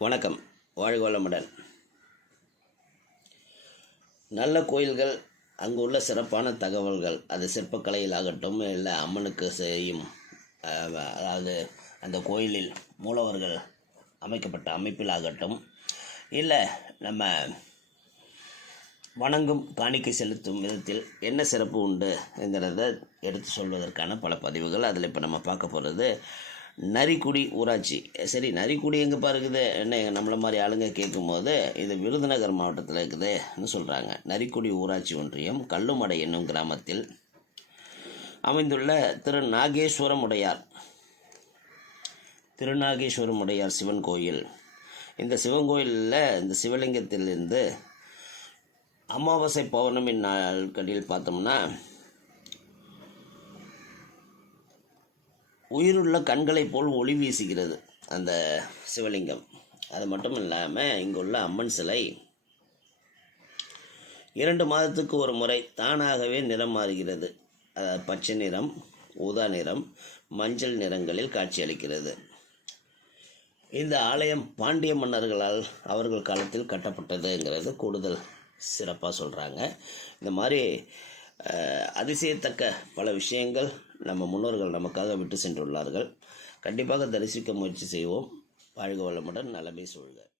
வணக்கம். வாழ்க வளமுடன் நல்ல கோயில்கள் அங்கு உள்ள சிறப்பான தகவல்கள் அது சிற்பக்கலையில் ஆகட்டும் இல்லை அம்மனுக்கு செய்யும் அதாவது அந்த கோயிலில் மூலவர்கள் அமைக்கப்பட்ட அமைப்பில் ஆகட்டும் இல்லை நம்ம வணங்கும் காணிக்கை செலுத்தும் விதத்தில் என்ன சிறப்பு உண்டு என்கிறத எடுத்து சொல்வதற்கான பல பதிவுகள். அதில் இப்போ நம்ம பார்க்க போகிறது நரிக்குடி ஊராட்சி. சரி நரிக்குடி எங்கேப்பா இருக்குது? என்ன எங்க நம்மள மாதிரி ஆளுங்க கேட்கும்போது இது விருதுநகர் மாவட்டத்தில் இருக்குதுன்னு சொல்கிறாங்க நரிக்குடி ஊராட்சி ஒன்றியம் கல்லுமடை என்னும் கிராமத்தில் அமைந்துள்ள திரு நாகேஸ்வரம் உடையார் திருநாகேஸ்வரம் உடையார் சிவன் கோயில். இந்த சிவன் கோயிலில் இந்த சிவலிங்கத்திலிருந்து அமாவாசை பௌர்ணமி நாட்களில் பார்த்தோம்னா உயிருள்ள கண்களைப் போல் ஒளி வீசுகிறது அந்த சிவலிங்கம். அது மட்டும் இல்லாமல் இங்குள்ள அம்மன் சிலை இரண்டு மாதத்துக்கு ஒரு முறை தானாகவே நிறம் மாறுகிறது. அதாவது பச்சை நிறம் ஊதா நிறம் மஞ்சள் நிறங்களில் காட்சியளிக்கிறது. இந்த ஆலயம் பாண்டிய மன்னர்களால் அவர்கள் காலத்தில் கட்டப்பட்டதுங்கிறது கூடுதல் சிறப்பாக சொல்கிறாங்க இந்த மாதிரி அதிசயத்தக்க பல விஷயங்கள் நம்ம முன்னோர்கள் நமக்காக விட்டு சென்றுள்ளார்கள். கண்டிப்பாக தரிசிக்க முயற்சி செய்வோம். வாழ்க வளமுடன் நலமே சூழ்க.